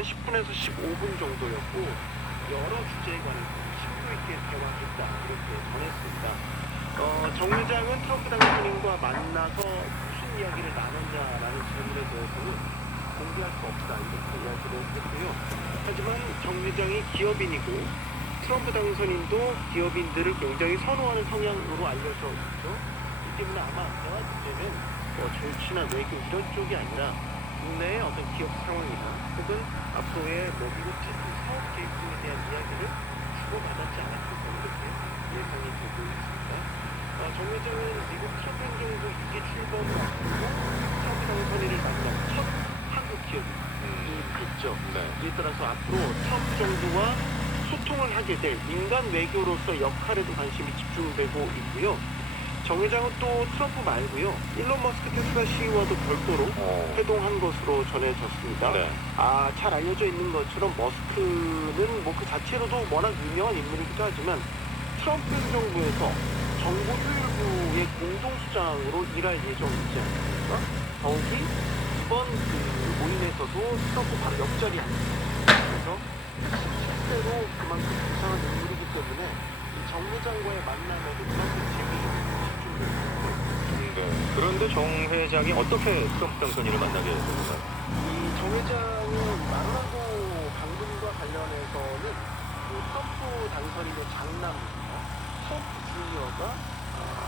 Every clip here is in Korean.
시간은 10분에서 15분 정도였고 여러 주제에 관해서 심도 있게 대화했다 이렇게 전했습니다. 정 회장은 트럼프 당선인과 만나서 무슨 이야기를 나눴냐라는 질문에 대해서는 공개할 수 없다 이렇게 이야기를 했고요. 하지만 정 회장이 기업인이고 트럼프 당선인도 기업인들을 굉장히 선호하는 성향으로 알려져 있죠. 이 때문에 아마 대화 주제는 정치나 외교 이런 쪽이 아니라 국내의 어떤 기업 상황이나 혹은 앞으로의 미국 사업 계획 등에 대한 이야기를 주고받았지 않았을까 이렇게 예상이 되고 있습니다. 정 회장은 미국 첫 행정부 2기 출범을 앞두고 트럼프 당선인을 만난 첫 한국 기업이 됐죠. 이에 따라서 앞으로 트럼프 정부와 소통을 하게 될 민간 외교로서 역할에도 관심이 집중되고 있고요. 정 회장은 또 트럼프 말고요. 일론 머스크 테슬라 CEO와도 별도로 회동한 것으로 전해졌습니다. 잘 알려져 있는 것처럼 머스크는 그 자체로도 워낙 유명한 인물이기도 하지만 트럼프 행정부에서 정보 효율부의 공동수장으로 일할 예정이지 않습니까? 더욱이 이번 모임에서도 트럼프 바로 옆자리 아닙니까? 그래서 실제로 그만큼 이상한 인물이기 때문에 이 정 회장과의 만남에도 트럼프 재미있게 집중되고 그런데 정 회장이 어떻게 트럼프 당선인을 만나게 됐는가요? 이 정 회장은 마르라고 강금과 관련해서는 트럼프 당선인의 장남입니다. 트럼프 주니어가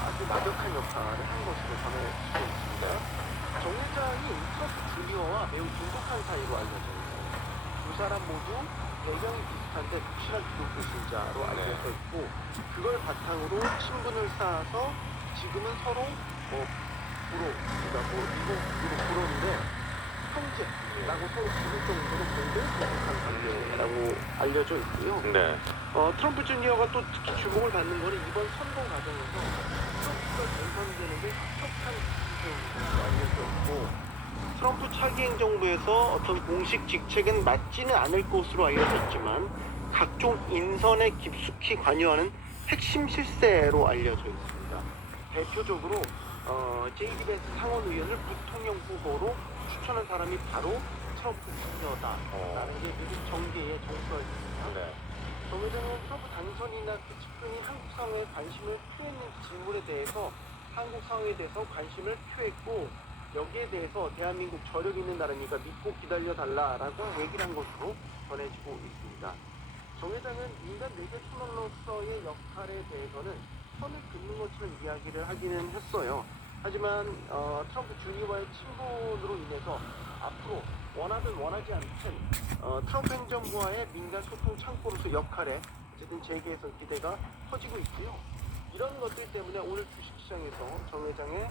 아주 나력한 역할을 한 것으로 전해지고 있습니다. 정 회장이 트럼프 주니어와 매우 돈독한 사이로 알려져 있어요. 두 사람 모두 배경이 비슷한데 독실한 기독교 신자로 알려져 있고 그걸 바탕으로 친분을 쌓아서 지금은 서로 그러니까 이거 불어인데 형제라고 서로 부를 정도로 굉장히 돈독한 관계라고 알려져 있고요. 트럼프 주니어가 또 특히 주목을 받는 것은 이번 선거 과정에서 트럼프가 당선되는 게 합격한 기세로 알려져 있고 트럼프 차기 행정부에서 어떤 공식 직책은 맡지는 않을 것으로 알려져 있지만 각종 인선에 깊숙이 관여하는 핵심 실세로 알려져 있습니다. 대표적으로 JD 벤스 상원 의원을 부통령 후보로 추천한 사람이 바로 트럼프 주니어다라는 게 미국 정계의 정설입니다. 정 회장은 트럼프 당선이나 그 측근이 한국 상황에 관심을 표했는지 질문에 대해서 한국 상황에 대해서 관심을 표했고 여기에 대해서 대한민국 저력 있는 나라니까 믿고 기다려달라라고 얘기를 한 것으로 전해지고 있습니다. 정 회장은 민간 외교 토론로서의 역할에 대해서는 선을 긋는 것처럼 이야기를 하기는 했어요. 하지만 트럼프 주니어와의 친분으로 인해서 앞으로 원하든 원하지 않든 트럼프 행정부와의 민간 소통 창구로서 역할에 어쨌든 재계에서 기대가 커지고 있고요. 이런 것들 때문에 오늘 주식시장에서 정 회장의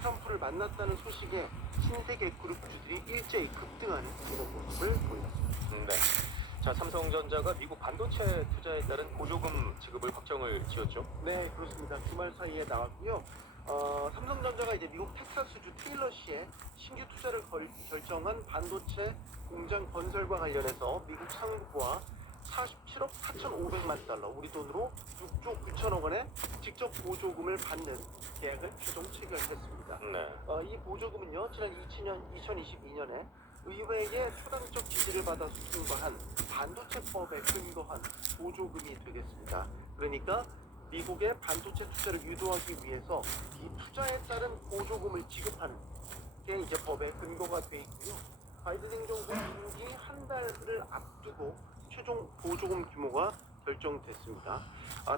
트럼프를 만났다는 소식에 신세계 그룹주들이 일제히 급등하는 이런 모습을 보였습니다. 자, 삼성전자가 미국 반도체 투자에 따른 보조금 지급을 확정을 지었죠? 네, 그렇습니다. 주말 사이에 나왔고요. 삼성전자가 이제 미국 텍사스주 테일러시에 신규 투자를 결정한 반도체 공장 건설과 관련해서 미국 상부와 47억 4,500만 달러, 우리 돈으로 6조 9천억 원의 직접 보조금을 받는 계약을 최종 체결했습니다. 이 보조금은요, 지난 2022년에 의회의 초당적 지지를 받아서 통과한 반도체법에 근거한 보조금이 되겠습니다. 그러니까 미국의 반도체 투자를 유도하기 위해서 이 투자에 따른 보조금을 지급하는 게 이제 법의 근거가 돼 있고요. 바이든 행정부 임기 한 달을 앞두고 최종 보조금 규모가 결정됐습니다.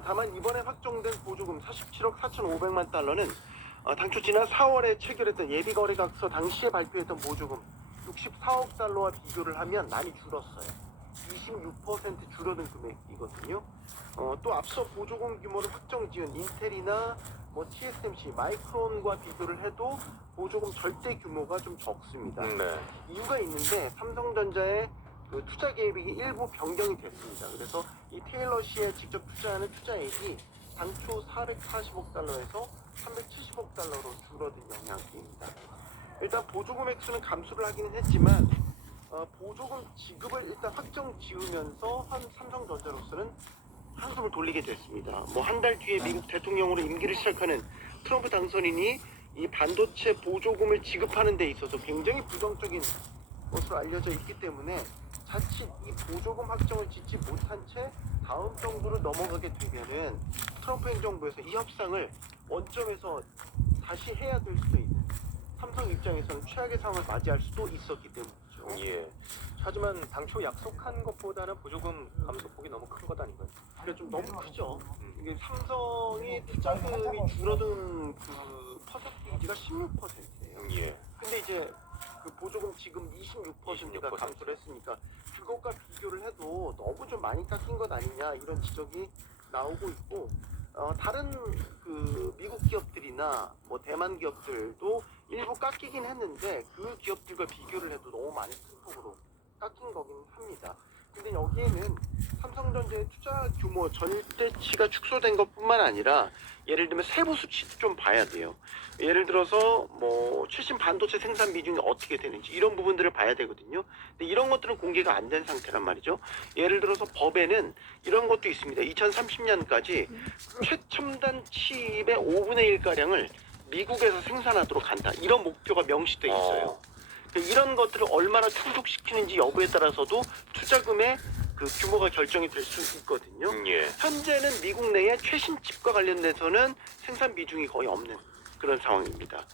다만 이번에 확정된 보조금 47억 4,500만 달러는 당초 지난 4월에 체결했던 예비거래각서 당시에 발표했던 보조금 64억 달러와 비교를 하면 많이 줄었어요. 26% 줄어든 금액이거든요. 또 앞서 보조금 규모를 확정 지은 인텔이나 TSMC, 마이크론과 비교를 해도 보조금 절대 규모가 좀 적습니다. 이유가 있는데 삼성전자의 그 투자 계획이 일부 변경이 됐습니다. 그래서 이 테일러시에 직접 투자하는 투자액이 당초 440억 달러에서 370억 달러로 줄어든 영향입니다. 일단 보조금 액수는 감소를 하기는 했지만 보조금 지급을 일단 확정 지으면서 삼성전자로서는 한숨을 돌리게 됐습니다. 한 달 뒤에 미국 대통령으로 임기를 시작하는 트럼프 당선인이 이 반도체 보조금을 지급하는 데 있어서 굉장히 부정적인 것으로 알려져 있기 때문에 자칫 이 보조금 확정을 짓지 못한 채 다음 정부로 넘어가게 되면은 트럼프 행정부에서 이 협상을 원점에서 다시 해야 될 수도 있는, 삼성 입장에서는 최악의 상황을 맞이할 수도 있었기 때문이죠. 예. 하지만 당초 약속한 것보다는 보조금 감소폭이 너무 큰 것 아닌가요? 그게 좀 너무 크죠. 이게 삼성이 투자금이 줄어든 그 퍼센티지가 16%예요. 예. 근데 이제 그 보조금 지금 26%가 26%. 감소를 했으니까 그것과 비교를 해도 너무 좀 많이 깎인 것 아니냐 이런 지적이 나오고 있고, 다른 그 미국 기업들이나 뭐 대만 기업들도 일부 깎이긴 했는데 그 기업들과 비교를 해도 너무 많이 큰 폭으로 깎인 거긴 합니다. 근데 여기에는 삼성전자의 투자 규모 절대치가 축소된 것뿐만 아니라 예를 들면 세부 수치도 좀 봐야 돼요. 예를 들어서 뭐 최신 반도체 생산 비중이 어떻게 되는지 이런 부분들을 봐야 되거든요. 근데 이런 것들은 공개가 안 된 상태란 말이죠. 예를 들어서 법에는 이런 것도 있습니다. 2030년까지 최첨단 칩의 5분의 1가량을 미국에서 생산하도록 한다. 이런 목표가 명시돼 있어요. 이런 것들을 얼마나 충족시키는지 여부에 따라서도 투자금의 그 규모가 결정이 될 수 있거든요. 예. 현재는 미국 내에 최신 칩과 관련돼서는 생산 비중이 거의 없는 그런 상황입니다.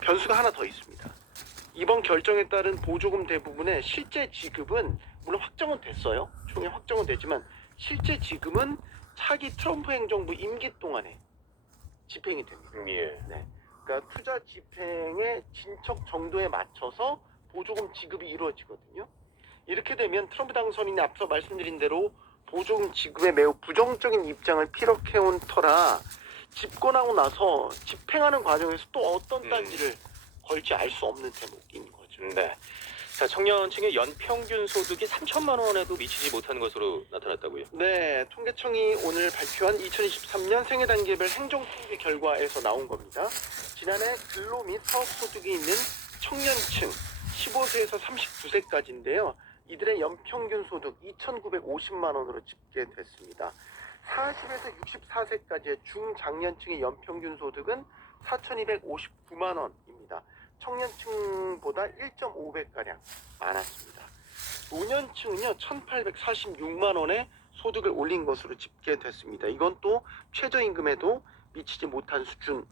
변수가 하나 더 있습니다. 이번 결정에 따른 보조금 대부분의 실제 지급은 물론 확정은 됐어요. 총액 확정은 되지만 실제 지급은 차기 트럼프 행정부 임기 동안에 집행이 됩니다. 예. 네. 그러니까 투자 집행의 진척 정도에 맞춰서 보조금 지급이 이루어지거든요. 이렇게 되면 트럼프 당선인이 앞서 말씀드린 대로 보조금 지급에 매우 부정적인 입장을 피력해온 터라 집권하고 나서 집행하는 과정에서 또 어떤 딴지를 걸지 알 수 없는 대목인 거죠. 네. 자, 청년층의 연평균 소득이 3천만 원에도 미치지 못하는 것으로 나타났다고요? 네, 통계청이 오늘 발표한 2023년 생애단계별 행정통계 결과에서 나온 겁니다. 지난해 근로 및 사업 소득이 있는 청년층 15세에서 39세까지인데요. 이들의 연평균 소득 2,950만 원으로 집계됐습니다. 40에서 64세까지의 중장년층의 연평균 소득은 4,259만 원입니다. 청년층보다 1.5배가량 많았습니다. 노년층은요 1,846만 원의 소득을 올린 것으로 집계됐습니다. 이건 또 최저임금에도 미치지 못한 수준이죠.